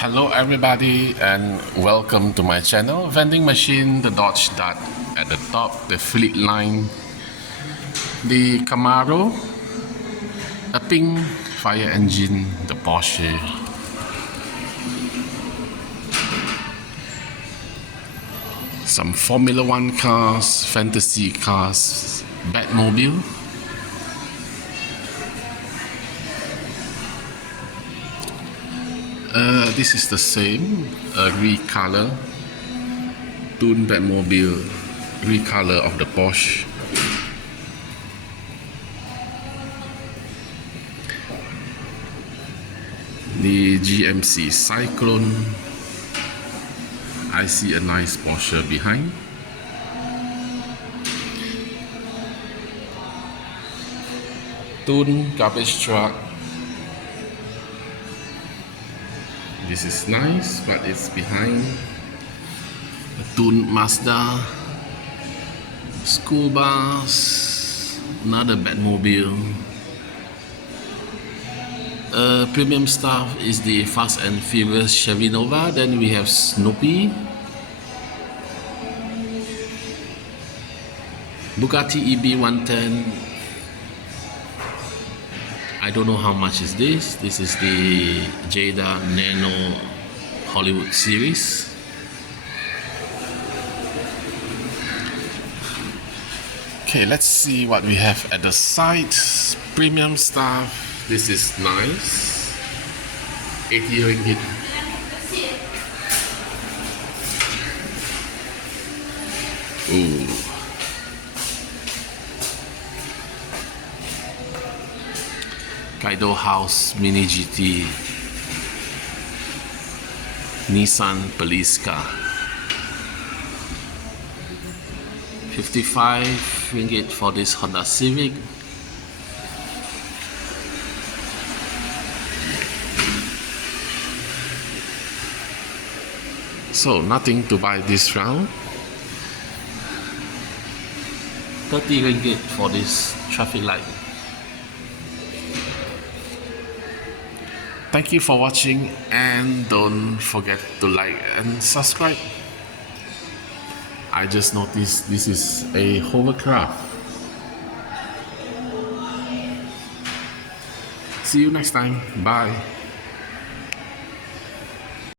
Hello everybody and welcome to my channel. Vending machine, the Dodge Dart at the top, the fleet line, the Camaro, a pink fire engine, the Porsche, some Formula One cars, fantasy cars, Batmobile, this is the same recolor Tune Batmobile recolor of the Porsche. The GMC Cyclone. I see a nice Porsche behind. Tune garbage truck. This is nice, but it's behind. A Tune Mazda. School bus. Another Batmobile. Premium stuff is the Fast and Furious Chevy Nova. Then we have Snoopy, Bugatti EB110. I don't know how much is this. This is the Jada Nano Hollywood series. Okay, let's see what we have at the side. Premium stuff. This is nice. 80 ringgit. Ooh. Kaido House Mini GT Nissan police car. 55 ringgit for this Honda Civic. So nothing to buy this round. 30 ringgit for this traffic light. Thank you for watching and don't forget to like and subscribe. I just noticed this is a hovercraft. See you next time. Bye.